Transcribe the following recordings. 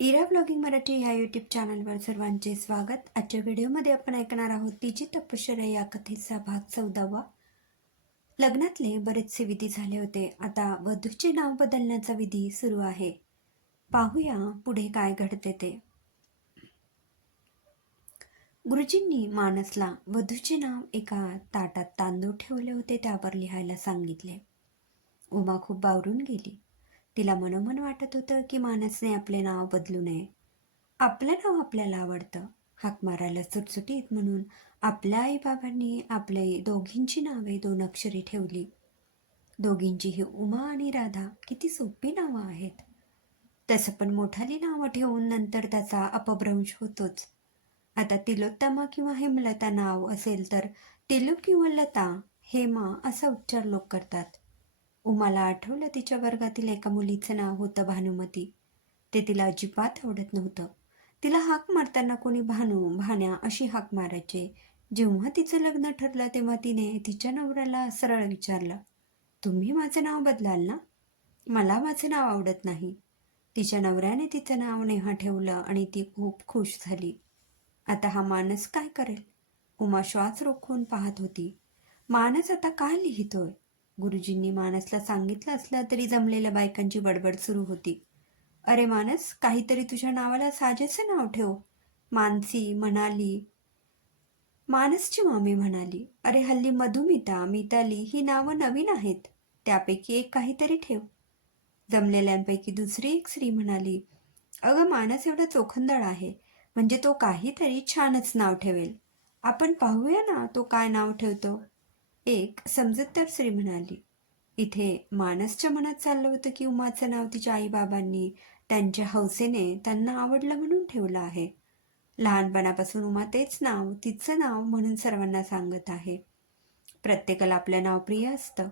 इरा blogging Marathi ह्या YouTube चॅनलवर सर्वांचे स्वागत. आजच्या व्हिडिओमध्ये आपण ऐकणार आहोत तिची तपश्चर्या या कथेचा भाग चौदावा. लग्नातले बरेचसे विधी झाले होते. आता वधूचे नाव बदलण्याचा विधी सुरू आहे. पाहूया पुढे काय घडते ते. गुरुजींनी मानसला वधूचे नाव एका ताटात तांदूळ ठेवले होते त्यावर लिहायला सांगितले. उमा खूप बावरून गेली. तिला मनोमन वाटत होतं की मानसने आपले नाव बदलू नये. आपलं नाव आपल्याला आवडतं. हाक मारायला सुटसुटीत म्हणून आपल्या आईबाबांनी आपले दोघींची नावे दोन अक्षरी ठेवली. दोघींची ही उमा आणि राधा किती सोपी नावं आहेत. तसं पण मोठाली नावं ठेवून नंतर त्याचा अपभ्रंश होतोच. आता तिलोत्तमा किंवा हेमलता नाव असेल तर तिलू किंवा लता हेमा असा उच्चार लोक करतात. उमाला आठवलं तिच्या वर्गातील एका मुलीचं नाव होतं भानुमती. ते तिला अजिबात आवडत नव्हतं. तिला हाक मारताना कोणी भानू भाण्या अशी हाक मारायचे. जेव्हा तिचं लग्न ठरलं तेव्हा तिने तिच्या नवऱ्याला सरळ विचारलं तुम्ही माझं नाव बदलाल ना? मला माझं नाव आवडत नाही. तिच्या नवऱ्याने तिचं नाव नेहा ठेवलं आणि ती खूप खुश झाली. आता हा मानस काय करेल? उमा श्वास रोखून पाहत होती. मानस आता काय लिहितोय? गुरुजींनी मानसला सांगितलं असलं तरी जमलेल्या बायकांची बडबड सुरू होती. अरे मानस काहीतरी तुझ्या नावाला साजेचं नाव ठेव मानसी म्हणाली. मानसची मामी म्हणाली अरे हल्ली मधुमिता मिताली ही नावं नवीन आहेत त्यापैकी एक काहीतरी ठेव. जमलेल्यांपैकी दुसरी एक स्त्री म्हणाली अगं मानस एवढा चोखंदळ आहे म्हणजे तो काहीतरी छानच नाव ठेवेल. आपण पाहूया ना तो काय नाव ठेवतो. एक समजूतदार स्त्री म्हणाली इथे मानसच्या मनात चाललं होतं की उमाचं नाव तिच्या आईबाबांनी त्यांच्या हौसेने त्यांना आवडलं म्हणून ठेवलं आहे. लहानपणापासून उमा तेच नाव तिचं नाव म्हणून सर्वांना सांगत आहे. प्रत्येकाला आपलं नाव प्रिय असतं.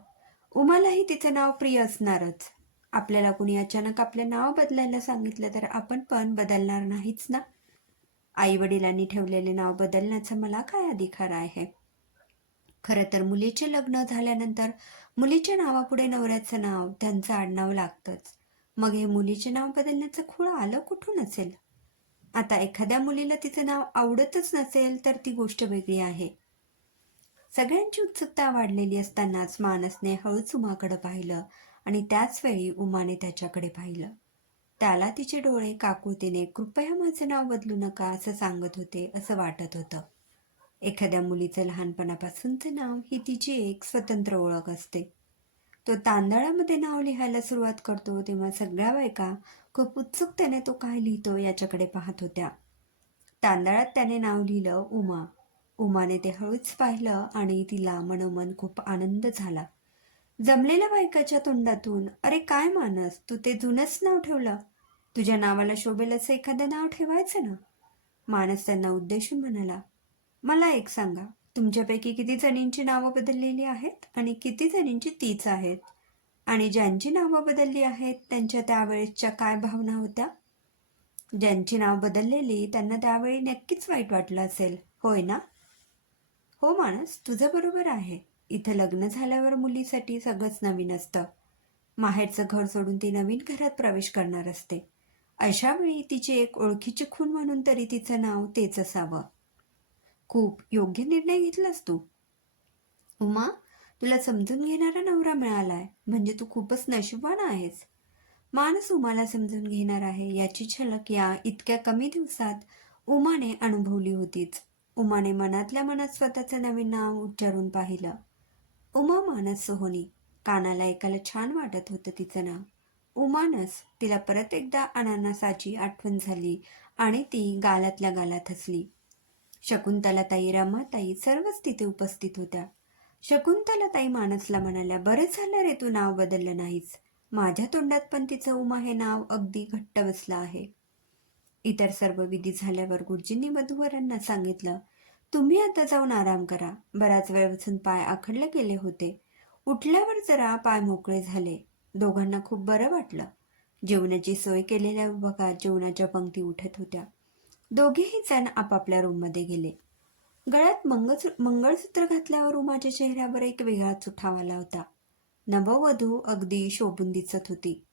उमालाही तिचं नाव प्रिय असणारच. आपल्याला कुणी अचानक आपलं नाव बदलायला सांगितलं तर आपण पण बदलणार नाहीच ना? आई वडिलांनी ठेवलेले नाव बदलण्याचा मला काय अधिकार आहे? खरं तर मुलीचे लग्न झाल्यानंतर मुलीच्या नावापुढे नवऱ्याचं नाव त्यांचं आडनाव लागतंच. मग हे मुलीचे नाव बदलण्याचं खूळ आलं कुठून असेल? आता एखाद्या मुलीला तिचं नाव आवडतच नसेल तर ती गोष्ट वेगळी आहे. सगळ्यांची उत्सुकता वाढलेली असतानाच मानसने हळूच उमाकडे पाहिलं आणि त्याच वेळी उमाने त्याच्याकडे पाहिलं. त्याला तिचे डोळे काकुळतीने कृपया माझं नाव बदलू नका असं सांगत होते असं वाटत होतं. एखाद्या मुलीचं लहानपणापासूनचं नाव ही तिची एक स्वतंत्र ओळख असते. तो तांदळामध्ये नाव लिहायला सुरुवात करतो तेव्हा सगळ्या बायका खूप उत्सुकतेने तो काय लिहितो याच्याकडे पाहत होत्या. तांदळात त्याने नाव लिहिलं उमा. उमाने ते हळूच पाहिलं आणि तिला मनोमन खूप आनंद झाला. जमलेल्या बायकाच्या तोंडातून अरे काय मानस तू ते जुनंच नाव ठेवलं. तुझ्या नावाला शोभेल असं एखादं नाव ठेवायचं ना? मानस त्यांना उद्देशून म्हणाला मला एक सांगा तुमच्यापैकी किती जणींची नावं बदललेली आहेत आणि किती जणींची तीच आहेत? आणि ज्यांची नावं बदलली आहेत त्यांच्या त्यावेळेसच्या काय भावना होत्या? ज्यांची नाव बदललेली त्यांना त्यावेळी नक्कीच वाईट वाटलं असेल. होय ना? हो माणूस तुझं बरोबर आहे. इथं लग्न झाल्यावर मुलीसाठी सगळंच नवीन असतं. माहेरचं घर सोडून ती नवीन घरात प्रवेश करणार असते. अशा वेळी तिची एक ओळखीची खून म्हणून तरी तिचं नाव तेच असावं. खूप योग्य निर्णय घेतलास तू. उमा तुला समजून घेणारा नवरा मिळालाय म्हणजे तू खूपच नशिबान आहेस. मानस उमाला समजून घेणार आहे याची झलक या इतक्या कमी दिवसात उमाने अनुभवली होतीच. उमाने मनातल्या मनात स्वतःचं नवीन नाव उच्चारून पाहिलं. उमा मानस सोहोनी कानाला ऐकायला छान वाटत होतं तिचं नाव. उमानस तिला परत एकदा अनानासाची आठवण झाली आणि ती गालातल्या गालात हसली. शकुंतलाताई रमाताई सर्वच तिथे उपस्थित होत्या. शकुंतलाताई मानसला म्हणाल्या बरं झालं रे तू नाव बदललं नाहीस. माझ्या तोंडात पण तिचं उमा हे नाव अगदी घट्ट बसलं आहे. इतर सर्व विधी झाल्यावर गुरुजींनी वधूवरांना सांगितलं तुम्ही आता जाऊन आराम करा. बराच वेळ बसून पाय आखडले गेले होते. उठल्यावर जरा पाय मोकळे झाले. दोघांना खूप बरं वाटलं. जेवणाची सोय केलेल्या बघा जेवणाच्या पंक्ती उठत होत्या. दोघेही जण आपापल्या रूममध्ये गेले. गळ्यात मंगळ मंगळसूत्र घातल्यावर उमाच्या चेहऱ्यावर एक वेगळाच उठाव आला होता. नववधू अगदी शोभून दिसत होती.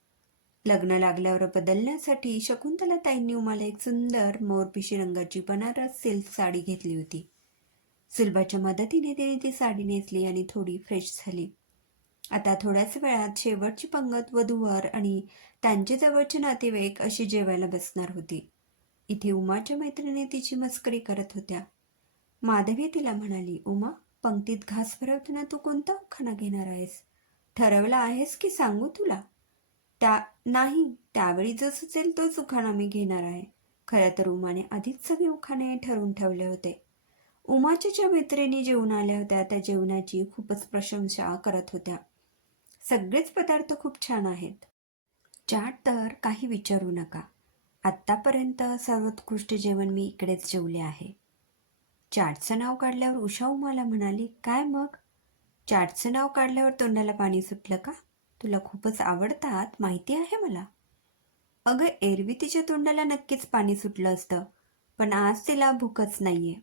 लग्न लागल्यावर बदलण्यासाठी शकुंतला ताईंनी उमाला एक सुंदर मोरपिशी रंगाची बनारस सिल्क साडी घेतली होती. सुलभाच्या मदतीने तिने ती साडी नेसली आणि थोडी फ्रेश झाली. आता थोड्याच वेळात शेवटची पंगत वधूवर आणि त्यांचे जवळचे नातेवाईक अशी जेवायला बसणार होती. इथे उमाच्या मैत्रिणी तिची मस्करी करत होत्या. माधवी तिला म्हणाली उमा पंक्तीत घास भरवताना तू कोणता खाना घेणार आहेस? ठरवला आहेस की सांगू तुला? त्या नाही त्यावेळी जो सुचेल तोच उखाणा मी घेणार आहे. खरं तर उमाने आधीच सगळे उखाणे ठरवून ठेवले होते. उमाच्या ज्या मैत्रिणी जेवून आल्या होत्या त्या जेवणाची खूपच प्रशंसा करत होत्या. सगळेच पदार्थ खूप छान आहेत. चाट तर काही विचारू नका. आत्तापर्यंत सर्वोत्कृष्ट जेवण मी इकडेच जेवले आहे. चाटचं नाव काढल्यावर उषा उमाला म्हणाली काय मग? चाटचं नाव काढल्यावर तोंडाला पाणी सुटलं का? तुला खूपच आवडतात माहिती आहे मला. अगं एरवी तिच्या तोंडाला नक्कीच पाणी सुटलं असतं पण आज तिला भूकच नाहीये.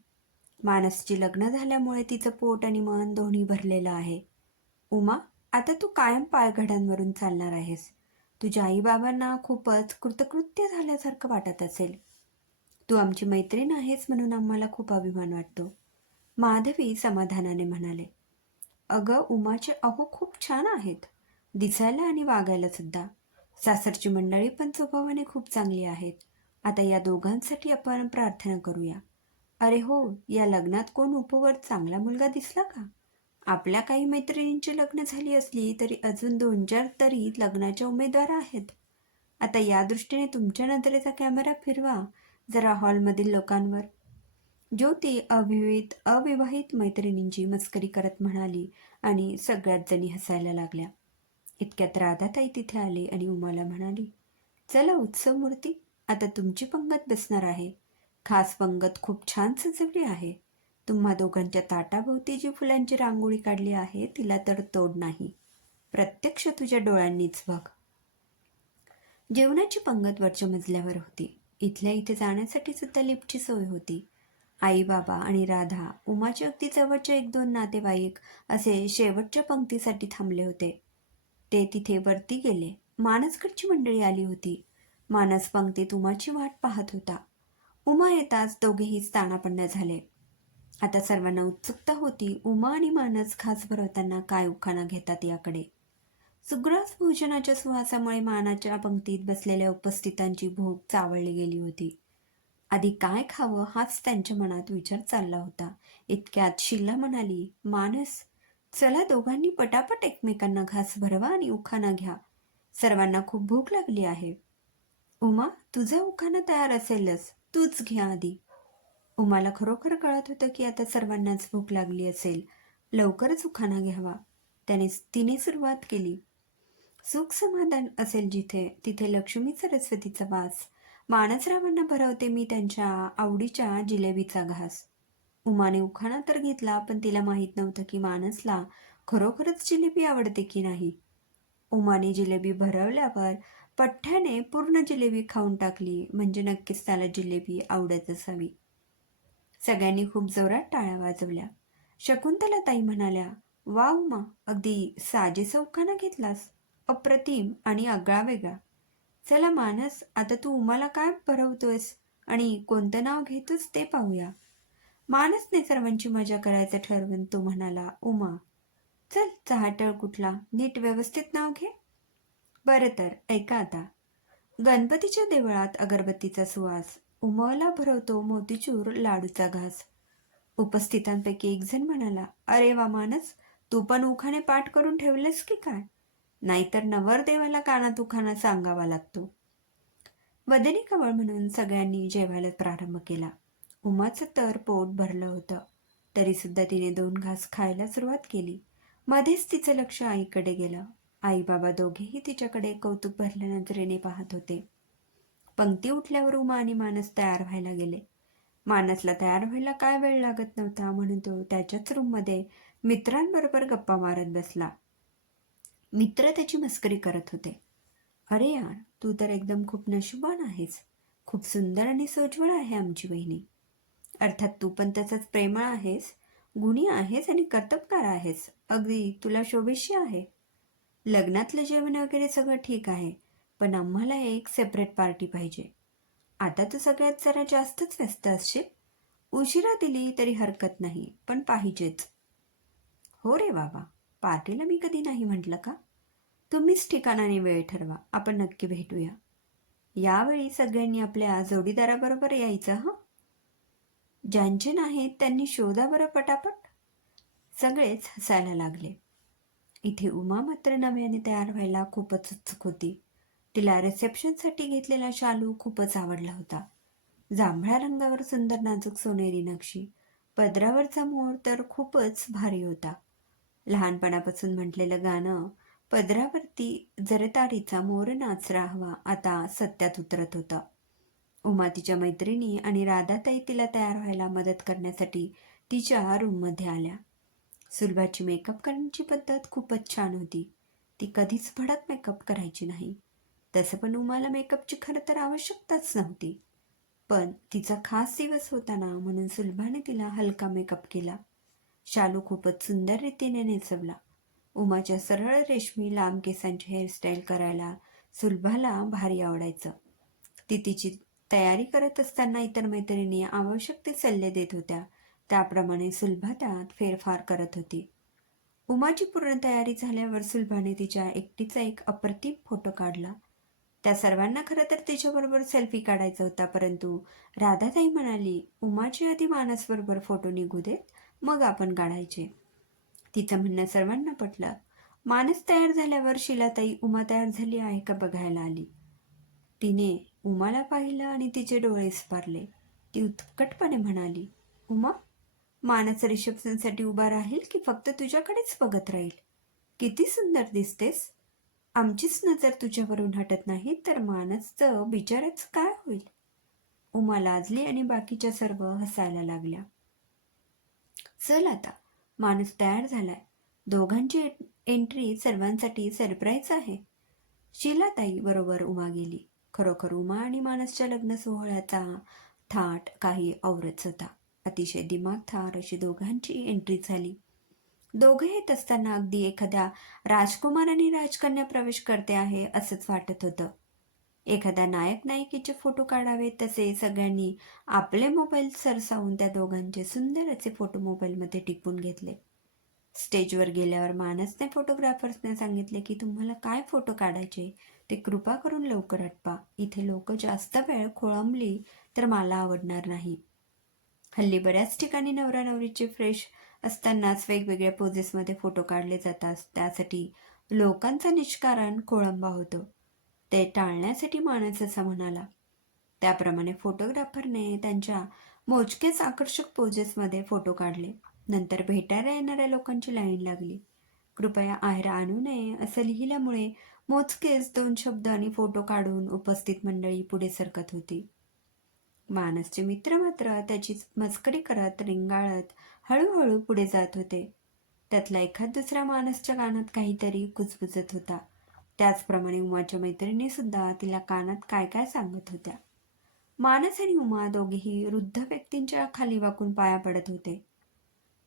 मानसची लग्न झाल्यामुळे तिचं पोट आणि मन दोन्ही भरलेलं आहे. उमा आता तू कायम पायघड्यांवरून चालणार आहेस. तुझ्या आईबाबांना खूपच कृतकृत्य झाल्यासारखं वाटत असेल. तू आमची मैत्रीण आहेस म्हणून आम्हाला खूप अभिमान वाटतो. माधवी समाधानाने म्हणाले अगं उमाचे अहो खूप छान आहेत. दिसायला आणि वागायला सुद्धा. सासरची मंडळी पण स्वभावाने खूप चांगली आहेत. आता या दोघांसाठी आपण प्रार्थना करूया. अरे हो या लग्नात कोण उपवर चांगला मुलगा दिसला का? आपल्या काही मैत्रिणींची लग्न झाली असली तरी अजून दोन चार तरी लग्नाच्या उमेदवार आहेत. आता या दृष्टीने तुमच्या नजरेचा कॅमेरा फिरवा जरा हॉलमधील लोकांवर. ज्योती अविहित अविवाहित मैत्रिणींची मस्करी करत म्हणाली आणि सगळ्यात जणी हसायला लागल्या. इतक्यात राधाताई तिथे आली आणि उमाला म्हणाली चला उत्सव मूर्ती आता तुमची पंगत बसणार आहे. खास पंगत खूप छान सजवली आहे. तुम्हा दोघांच्या ताटाभोवती जी फुलांची रांगोळी काढली आहे तिला तर तोड नाही. प्रत्यक्ष तुझ्या डोळ्यांनीच बघ. जेवणाची पंगत वरच्या मजल्यावर होती. इथल्या इथे जाण्यासाठी सुद्धा लिफ्टची सोय होती. आई बाबा आणि राधा उमाच्या अगदी जवळच्या एक दोन नातेवाईक असे शेवटच्या पंक्तीसाठी थांबले होते. ते तिथे वरती गेले. मानसकडची मंडळी आली होती. मानस पंक्तीत उमाची वाट पाहत होता. उमा येताच दोघेही स्थानापन्न झाले. आता सर्वांना उत्सुकता होती उमा आणि मानस खास भरवताना काय उखाणा घेतात याकडे. सुग्रास भोजनाच्या सुहासामुळे मानाच्या पंक्तीत बसलेल्या उपस्थितांची भूक चावळली गेली होती. आधी काय खावं हाच त्यांच्या मनात विचार चालला होता. इतक्यात शिल्ला म्हणाली मानस चला दोघांनी पटापट एकमेकांना घास भरवा आणि उखाणा घ्या. सर्वांना खूप भूक लागली आहे. उमा तुझा उखाणा तयार असेलच. तूच घ्या आधी. उमाला खरोखर कळत होतं की आता सर्वांनाच भूक लागली असेल? लवकरच उखाणा घ्यावा. त्याने तिने सुरुवात केली. सुख समाधान असेल जिथे तिथे लक्ष्मी सरस्वतीचा वास. मानसरावांना भरवते मी त्यांच्या आवडीच्या जिलेबीचा घास. उमाने उखाणा तर घेतला पण तिला माहीत नव्हतं की मानसला खरोखरच जिलेबी आवडते की नाही. उमाने जिलेबी भरवल्यावर पठ्ठ्याने पूर्ण जिलेबी खाऊन टाकली म्हणजे नक्कीच त्याला जिलेबी आवडत असावी सगळ्यांनी खूप जोरात टाळ्या वाजवल्या. शकुंतला ताई म्हणाल्या वा उमा अगदी साजे उखाणा घेतलास. अप्रतिम आणि आगळा वेगळा. चला मानस आता तू उमाला काय भरवतोयस आणि कोणतं नाव घेतोस ते पाहूया. मानसने सर्वांची मजा करायचं ठरवून तो म्हणाला उमा चल चहाटळ कुठला? नीट व्यवस्थित नाव घे. बरं तर ऐका आता. गणपतीच्या देवळात अगरबत्तीचा सुवास उमळला भरवतो मोतीचूर लाडूचा घास. उपस्थितांपैकी एक जण म्हणाला अरे वा मानस तू पण उखाणे पाठ करून ठेवलेस की काय? नाहीतर नवरदेवाला कानात उखाणा सांगावा लागतो. वदनी कवळ म्हणून सगळ्यांनी जेवायला प्रारंभ केला. उमाचं तर पोट भरलं होतं. तरी सुद्धा तिने दोन घास खायला सुरुवात केली. मध्येच तिचं लक्ष आईकडे गेलं. आई बाबा दोघेही तिच्याकडे कौतुक भरल्या नजरेने पाहत होते. पंक्ती उठल्यावर उमा आणि मानस तयार व्हायला गेले. मानसला तयार व्हायला काय वेळ लागत नव्हता म्हणून तो त्याच्याच रूममध्ये मित्रांबरोबर गप्पा मारत बसला. मित्र त्याची मस्करी करत होते. अरे यार तू तर एकदम खूप नशिबान आहेस. खूप सुंदर आणि सोज्वळ आहे आमची बहिणी अर्थात तू पण त्याचाच प्रेमळ आहेस गुणी आहेस आणि कर्तबकार आहेस. अगदी तुला शोभेशी आहे. लग्नातलं जेवण वगैरे सगळं ठीक आहे. पण आम्हाला एक सेपरेट पार्टी पाहिजे. आता तू सगळ्यात जरा जास्तच व्यस्त असशील. उशिरा दिली तरी हरकत नाही पण पाहिजेच. हो रे बाबा पार्टीला मी कधी नाही म्हटलं का? तुम्हीच ठिकाणाने वेळ ठरवा आपण नक्की भेटूया. यावेळी सगळ्यांनी आपल्या जोडीदाराबरोबर यायचं हं? ज्यांचे नाहीत त्यांनी शोधा बरं पटापट. सगळेच हसायला लागले. इथे उमा मात्र नव्याने तयार व्हायला खूपच उत्सुक होती. तिला रिसेप्शनसाठी घेतलेला शालू खूपच आवडला होता. जांभळ्या रंगावर सुंदर नाजूक सोनेरी नक्षी. पदरावरचा मोर तर खूपच भारी होता. लहानपणापासून म्हटलेलं गाणं पदरावरती जरतारीचा मोर नाचरा हवा आता सत्यात उतरत होता. उमा तिच्या मैत्रिणी आणि राधाताई तिला तयार व्हायला मदत करण्यासाठी तिच्या रूममध्ये आल्या. सुलभाची मेकअप करण्याची पद्धत खूपच छान होती. ती कधीच भडक मेकअप करायची नाही. तसं पण उमाला मेकअपची खरं तर आवश्यकताच नव्हती. पण तिचा खास दिवस होता ना म्हणून सुलभाने तिला हलका मेकअप केला. शालू खूपच सुंदर रीतीने नेचवला उमाच्या सरळ रेशमी लांब केसांची हेअरस्टाईल करायला सुलभाला भारी आवडायचं. ती तिची तयारी करत असताना इतर मैत्रिणी आवश्यक ते सल्ले देत होत्या. त्याप्रमाणे सुलभा त्यात फेरफार करत होती. उमाची पूर्ण तयारी झाल्यावर सुलभाने तिच्या एकटीचा एक अप्रतिम फोटो काढला. त्या सर्वांना खरं तर तिच्याबरोबर सेल्फी काढायचा होता परंतु राधाताई म्हणाली उमाची आधी मानसबरोबर फोटो निघू देत मग आपण काढायचे. तिचं म्हणणं सर्वांना पटलं. मानस तयार झाल्यावर शिलाताई उमा तयार झाली आहे का बघायला आली. तिने उमाला पाहिलं आणि तिचे डोळे स्पारले. ती उत्कटपणे म्हणाली उमा मानस रिसेप्शनसाठी उभा राहील की फक्त तुझ्याकडेच बघत राहील? किती सुंदर दिसतेस. आमचीच नजर तुझ्यावरून हटत नाही तर मानसचं बिचारच काय होईल? उमा लाजली आणि बाकीच्या सर्व हसायला लागल्या. चल आता माणूस तयार झालाय. दोघांची एंट्री सर्वांसाठी सरप्राईज आहे. शिलाताई बरोबर उमा गेली. खरोखर उमा आणि मानसच्या लग्न सोहळ्याचा थाट काही औरच होता. अतिशय दिमाग थार अशी दोघांची एंट्री झाली. दोघे येत असताना अगदी एखाद्या राजकुमार आणि राजकन्या प्रवेश करते आहे असंच वाटत होतं. एखादा नायक नायिकेचे फोटो काढावे तसे सगळ्यांनी आपले मोबाईल सरसावून त्या दोघांचे सुंदर असे फोटो मोबाईलमध्ये टिपून घेतले. स्टेजवर गेल्यावर मानसने फोटोग्राफर्सने सांगितले की तुम्हाला काय फोटो काढायचे? ते कृपा करून लवकर आटपा इथे लोक जास्त वेळ खोळंबली तर मला आवडणार नाही. हल्ली बऱ्याच ठिकाणी नवरा नवरीचे फ्रेश असतानाच वेगवेगळ्या पोजेसमध्ये फोटो काढले जातात त्यासाठी लोकांचा निष्कारण खोळंबा होतो. ते टाळण्यासाठी माणूस असा म्हणाला. त्याप्रमाणे फोटोग्राफरने त्यांच्या मोजकेच आकर्षक पोजेसमध्ये फोटो काढले. नंतर भेटायला येणाऱ्या लोकांची लाईन लागली. कृपया आहेर आणू नये असं लिहिल्यामुळे मोजकेच दोन शब्द आणि फोटो काढून उपस्थित मंडळी पुढे सरकत होती. मानसचे मित्र मात्र त्याची मस्करी करत रिंगाळत हळूहळू पुढे जात होते. त्यातला एखाद दुसरा मानसच्या कानात काहीतरी कुजबुजत होता. त्याचप्रमाणे उमाच्या मैत्रिणी सुद्धा तिला कानात काय काय सांगत होत्या. मानस आणि उमा दोघेही वृद्ध व्यक्तींच्या खाली वाकून पाया पडत होते.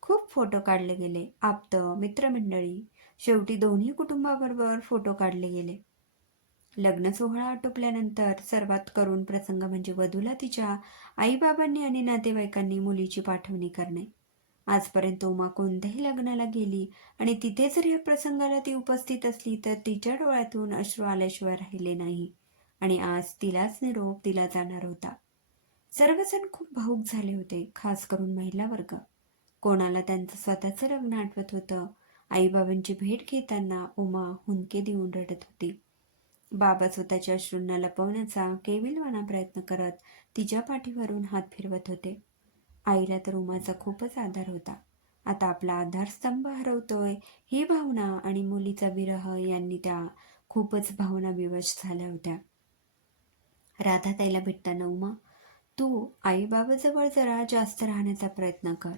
खूप फोटो काढले गेले. आप्त मित्रमंडळी. शेवटी दोन्ही कुटुंबाबरोबर फोटो काढले गेले. लग्न सोहळा आटोपल्यानंतर सर्वात करून प्रसंग म्हणजे वधूला तिच्या आईबाबांनी आणि नातेवाईकांनी मुलीची पाठवणी करणे. आजपर्यंत उमा कोणत्याही लग्नाला गेली आणि तिथे जर या प्रसंगाला ती उपस्थित असली तर तिच्या डोळ्यातून अश्रू आल्याशिवाय राहिले नाही आणि आज तिलाच निरोप दिला जाणार होता. सर्वजण खूप भाऊक झाले होते खास करून महिला वर्ग. कोणाला त्यांचं स्वतःचं लग्न आठवत होतं? आईबाबांची भेट घेताना उमा हुंके देऊन रडत होती. बाबा स्वतःच्या अश्रूंना लपवण्याचा केविलवाना प्रयत्न करत तिच्या पाठीवरून हात फिरवत होते. आईला तर उमाचा खूपच आधार होता. आता आपला आधारस्तंभ हरवतोय ही भावना आणि मुलीचा विरह यांनी त्या खूपच भावना विवश झाल्या होत्या. राधाताईला भेटताना उमा तू आईबाबाजवळ जरा जास्त राहण्याचा प्रयत्न कर.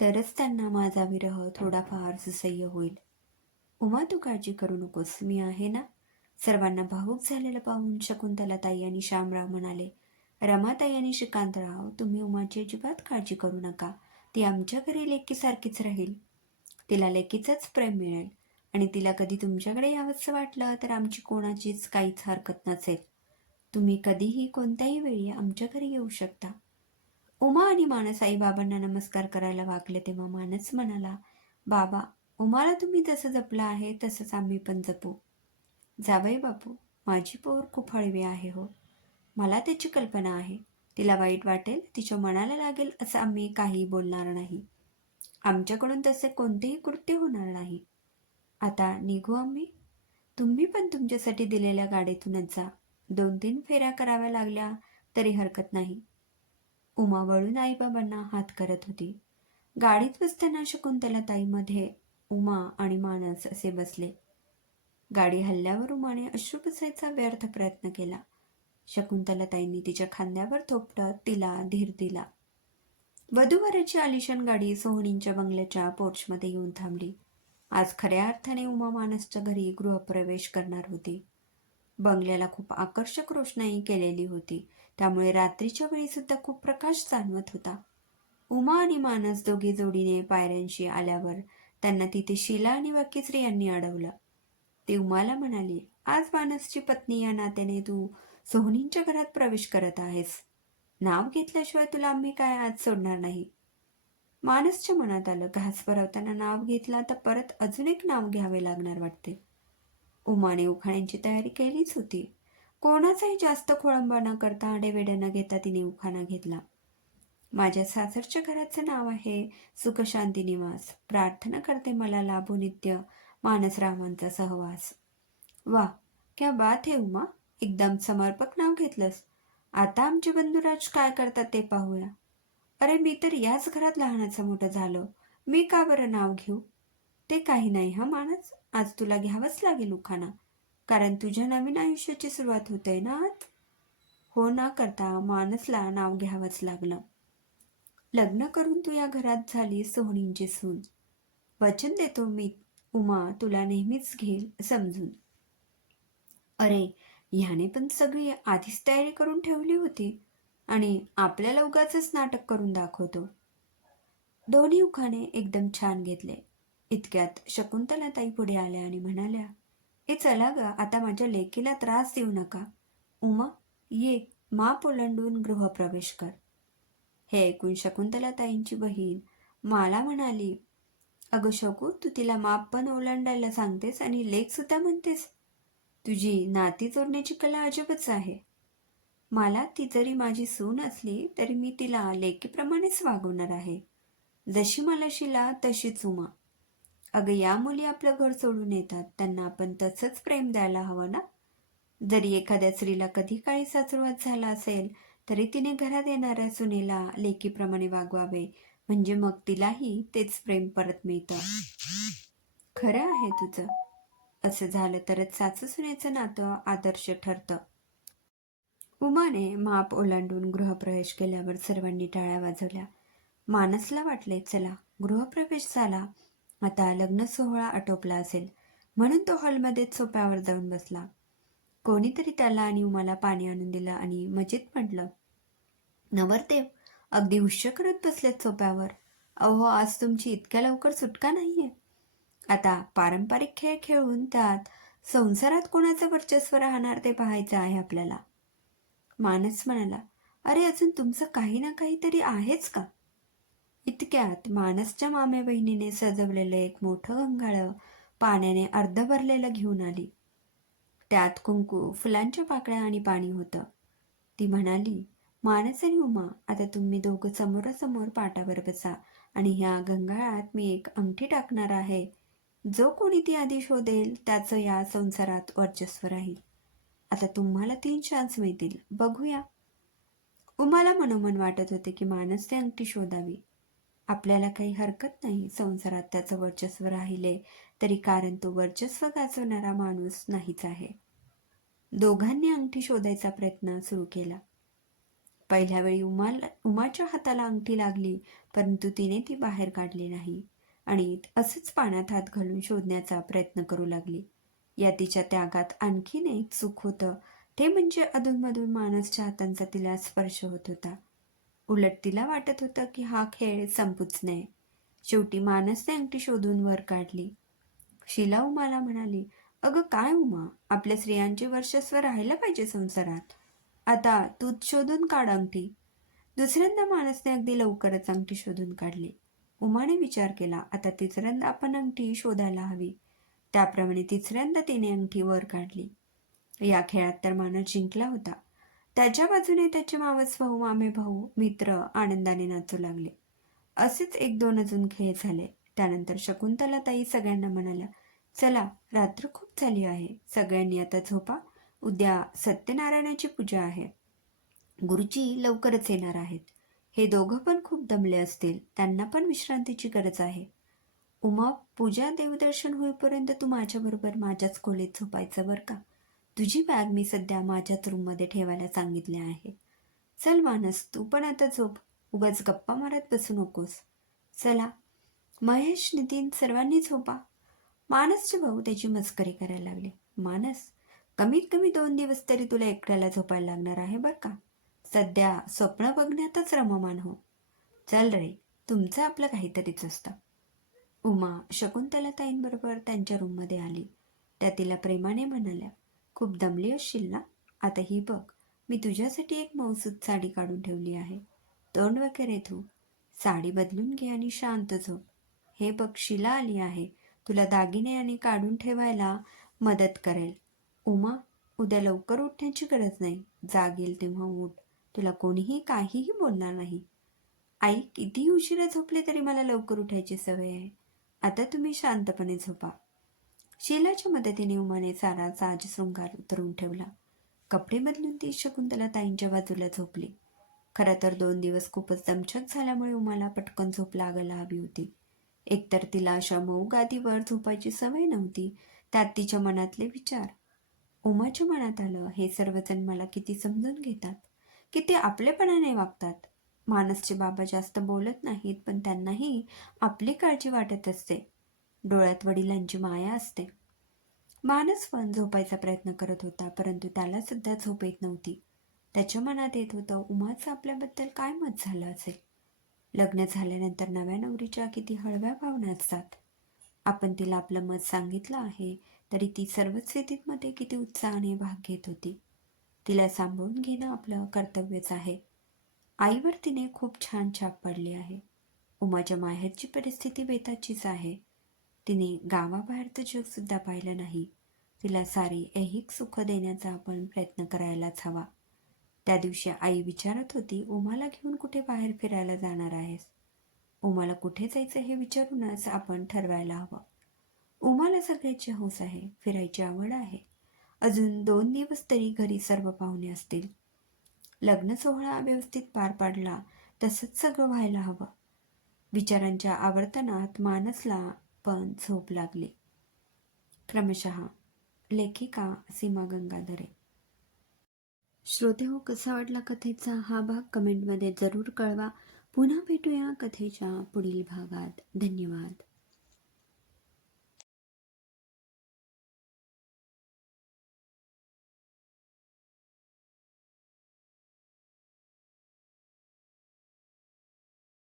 तरच त्यांना माझा विरह थोडाफार सुसह्य होईल. उमा तू काळजी करू नकोस. मी आहे ना? सर्वांना भावूक झालेलं पाहून शकुंतला ताई आणि श्यामराव म्हणाले रमाताई आणि श्रीकांतराव तुम्ही उमाची अजिबात काळजी करू नका. ती आमच्या घरी लेकीसारखीच राहील. तिला लेकीचंच प्रेम मिळेल. आणि तिला कधी तुमच्याकडे यावंसं वाटलं तर आमची कोणाचीच काहीच हरकत नसेल. तुम्ही कधीही कोणत्याही वेळी आमच्या घरी येऊ शकता. उमा आणि मानस आई बाबांना नमस्कार करायला वागले तेव्हा मानस म्हणाला बाबा उमाला तुम्ही जसं जपलं आहे तसंच आम्ही पण जपू. जावई बापू माझी पोर खूप हळवी आहे हो. मला त्याची कल्पना आहे. तिला वाईट वाटेल तिच्या मनाला लागेल असं आम्ही काही बोलणार नाही. आमच्याकडून तसे कोणतेही कृत्य होणार नाही. आता निघू आम्ही. तुम्ही पण तुमच्यासाठी दिलेल्या गाडीतूनच जा. दोन तीन फेऱ्या कराव्या लागल्या तरी हरकत नाही. उमा वळून आईबाबांना हात करत होती. गाडीत बसताना शकुंतला ताईमध्ये उमा आणि मानस असे बसले. गाडी हल्ल्यावर उमाने अश्रू पुसायचा व्यर्थ प्रयत्न केला. शकुंतलाताईंनी तिच्या खांद्यावर थोपटत तिला धीर दिला. वधूवराची आलिशान गाडी सोहणींच्या बंगल्याच्या पोर्चमध्ये येऊन थांबली. आज खऱ्या अर्थाने उमा मानसच्या घरी गृहप्रवेश करणार होती. बंगल्याला खूप आकर्षक रोषणाई केलेली होती. त्यामुळे रात्रीच्या वेळी सुद्धा खूप प्रकाश जाणवत होता. उमा आणि मानस दोघी जोडीने पायऱ्यांशी आल्यावर त्यांना तिथे शिला आणि वाकीश्री यांनी अडवलं. उमाला म्हणाली आज मानसची पत्नी या नात्याने तू सोहनींच्या घरात प्रवेश करत आहेस. नाव घेतल्याशिवाय तुला आम्ही काय आज सोडणार नाही. मानसच्या मनात आलं घास भरवताना नाव घेतला तर परत अजून एक नाव घ्यावे लागणार वाटते. उमाने उखाण्यांची तयारी केलीच होती. कोणाचाही जास्त खोळंबा न करता आडेवेड्या न घेता तिने उखाणा घेतला. माझ्या सासरच्या घराचं नाव आहे सुखशांती निवास. प्रार्थना करते मला लाभो नित्य. मानसरावांचा सहवास. वा क्या बात है उमा. एकदम समर्पक नाव घेतलंस. आता आमचे बंधुराज काय करतात ते पाहूया. अरे मी तर याच घरात लहानाचं मोठं झालो. मी का बरं नाव घेऊ? ते काही नाही हा मानस आज तुला घ्यावंच लागेल उखाना कारण तुझ्या नवीन आयुष्याची सुरुवात होते ना आज हो ना करता. मानसला नाव घ्यावंच लागलं. लग्न करून तू या घरात झाली सोहणींची सून. वचन देतो मी उमा तुला नेहमीच घेईल समजून. अरे ह्याने पण सगळी आधीच तयारी करून ठेवली होती आणि आपल्याला उगाच नाटक करून दाखवतो. दोन्ही उखाणे एकदम छान घेतले. इतक्यात शकुंतला ताई पुढे आल्या आणि म्हणाल्या ए चला ग आता माझ्या लेकीला त्रास देऊ नका. उमा ये मा पोलंडून गृहप्रवेश कर. हे ऐकून शकुंतला ताईंची बहीण मला म्हणाली अगं शकू तू तिला माप पण ओलांडायला सांगतेस आणि लेख सुद्धा म्हणतेस. तुझी नाती जोडण्याची कला अजबच आहे. मला ती जरी माझी सून असली तरी मी तिला लेकीप्रमाणेच वागवणार आहे. जशी मला शिला तशीच उमा. अगं या मुली आपलं घर सोडून येतात. त्यांना आपण तसंच प्रेम द्यायला हवं ना? जरी एखाद्या स्त्रीला कधी काळी सासुरवात झाला असेल तरी तिने घरात येणाऱ्या सुनेला लेकीप्रमाणे वागवावे. म्हणजे मग तिलाही तेच प्रेम परत मिळतं. खरं आहे तुझं. असं झालं तरच सासू सुनेचं नातं आदर्श ठरतं. उमाने माप ओलांडून गृहप्रवेश केल्यावर सर्वांनी टाळ्या वाजवल्या. मानसला वाटले चला गृहप्रवेश झाला. आता लग्न सोहळा आटोपला असेल. म्हणून तो हॉलमध्येच सोप्यावर जाऊन बसला. कोणीतरी त्याला आणि उमाला पाणी आणून दिलं आणि मजेत म्हटलं नवरदेव अगदी हुश्य करत बसलेत सोप्यावर अहो आज तुमची इतक्या लवकर सुटका नाहीये. आता पारंपरिक खेळ खेळून त्यात संसारात कोणाचं वर्चस्व राहणार ते पाहायचं आहे आपल्याला. मानस म्हणाला अरे अजून तुमचं काही ना काहीतरी आहेच का? इतक्यात मानसच्या मामे बहिणीने सजवलेलं एक मोठं गंगाळं पाण्याने अर्ध भरलेलं घेऊन आली. त्यात कुंकू फुलांच्या पाकळ्या आणि पाणी होतं. ती म्हणाली मानस आणि उमा आता तुम्ही दोघं समोरासमोर पाटावर बसा आणि ह्या गंगाळात मी एक अंगठी टाकणार आहे. जो कोणी ती आधी शोधेल त्याचं या संसारात वर्चस्व राहील. आता तुम्हाला तीन चान्स मिळतील. बघूया. उमाला मनोमन वाटत होते की मानस ते अंगठी शोधावी. आपल्याला काही हरकत नाही. संसारात त्याचं वर्चस्व राहिले तरी कारण तो वर्चस्व गाजवणारा माणूस नाहीच आहे. दोघांनी अंगठी शोधायचा प्रयत्न सुरू केला. पहिल्या वेळी उमाला उमाच्या हाताला अंगठी लागली परंतु तिने ती बाहेर काढली नाही. आणि असंच पाण्यात हात घालून शोधण्याचा प्रयत्न करू लागली. या तिच्या त्यागात आणखीन एक चूक होतं. ते म्हणजे अधूनमधून मानसच्या हातांचा तिला स्पर्श होत होता. उलट तिला वाटत होतं की हा खेळ संपूच नये. शेवटी मानसने अंगठी शोधून वर काढली. शिला उमाला म्हणाली अगं काय उमा? आपल्या स्त्रियांचे वर्चस्व राहायला पाहिजे संसारात. आता तूच शोधून काढ अंगठी. दुसऱ्यांदा माणसने अगदी लवकरच अंगठी शोधून काढली. उमाने विचार केला आता तिसऱ्यांदा आपण अंगठी शोधायला हवी. त्याप्रमाणे तिसऱ्यांदा तिने अंगठी वर काढली. या खेळात तर माणूस जिंकला होता. त्याच्या बाजूने त्याचे मावस भाऊ मामे भाऊ मित्र आनंदाने नाचू लागले. असेच एक दोन अजून खेळ झाले. त्यानंतर शकुंतला ताई सगळ्यांना म्हणाल्या चला रात्र खूप झाली आहे. सगळ्यांनी आता झोपा. उद्या सत्यनारायणाची पूजा आहे. गुरुजी लवकरच येणार आहेत. हे दोघं पण खूप दमले असतील. त्यांना पण विश्रांतीची गरज आहे. उमा पूजा देवदर्शन होईपर्यंत तू माझ्याबरोबर माझ्याच खोलीत झोपायचं बरं का? तुझी बॅग मी सध्या माझ्याच रूममध्ये ठेवायला सांगितले आहे. चल मानस तू पण आता झोप. उगाच गप्पा मारत बसू नकोस. चला. महेश नितीन सर्वांनी झोपा. मानसचे भाऊ त्याची मस्करी करायला लागले. मानस कमीत कमी दोन दिवस तरी तुला एकट्याला झोपायला लागणार आहे बरं का? सध्या स्वप्न बघण्यातच रममान हो. चल रे तुमचं आपलं काहीतरीच असतं. उमा शकुंतला ताईंबरोबर त्यांच्या रूममध्ये आली. त्या तिला प्रेमाने म्हणाल्या खूप दमली असशील ना? आता ही बघ मी तुझ्यासाठी एक मौसूद साडी काढून ठेवली आहे. तोंड वगैरे तू साडी बदलून घे आणि शांत झोप. हे बघ शिला आली आहे. तुला दागिने आणि काढून ठेवायला मदत करेल. उमा उद्या लवकर उठण्याची गरज नाही. जाग येईल तेव्हा उठ. तुला कोणीही काहीही बोलणार नाही. आई किती उशिरा झोपले तरी मला लवकर उठायची सवय आहे. आता तुम्ही शांतपणे झोपा. शेलाच्या मदतीने उमाने सारा साज शृंगार उतरून ठेवला. कपडे बदलून ती शकुंतला ताईंच्या बाजूला झोपली. खरं तर दोन दिवस खूपच दमछक झाल्यामुळे उमाला पटकन झोप लागायला हवी होती. एकतर तिला अशा मऊ गादीवर झोपायची सवय नव्हती त्यात तिच्या मनातले विचार उमाच्या मनात आलं हे सर्वजण मला किती समजून घेतात? किती आपलेपणाने वागतात? मानसचे बाबा जास्त बोलत नाहीत पण त्यांनाही आपली काळजी वाटत असते. डोळ्यात वडिलांची माया असते. मानस पण झोपायचा प्रयत्न करत होता परंतु त्याला सुद्धा झोप येत नव्हती. त्याच्या मनात येत होतं उमाचं आपल्याबद्दल काय मत झालं असेल? लग्न झाल्यानंतर नव्या नवरीच्या किती हळव्या भावना असतात. आपण तिला आपलं मत सांगितलं आहे तरी ती सर्वच स्थितीमध्ये किती उत्साहाने भाग घेत होती. तिला सांभाळून घेणं आपलं कर्तव्यच आहे. आईवर तिने खूप छान छाप पडली आहे. उमाच्या माहेरची परिस्थिती बेताचीच आहे. तिने गावाबाहेरचं जगसुद्धा पाहिलं नाही. तिला सारी ऐहिक सुख देण्याचा आपण प्रयत्न करायलाच हवा. त्या दिवशी आई विचारत होती उमाला घेऊन कुठे बाहेर फिरायला जाणार आहेस? उमाला कुठे जायचं हे विचारूनच आपण ठरवायला हवं. उमाला सगळ्याची हौस आहे फिरायची आवड आहे. अजून दोन दिवस तरी घरी सर्व पाहुणे असतील. लग्न सोहळा व्यवस्थित पार पाडला तसंच सगळं व्हायला हवं. विचारांच्या आवर्तनात मानसला पण झोप लागली. क्रमशः लेखिका सीमा गंगाधरे. श्रोते हो कसा वाटला कथेचा हा भाग? कमेंटमध्ये जरूर कळवा. पुन्हा भेटूया कथेच्या पुढील भागात. धन्यवाद.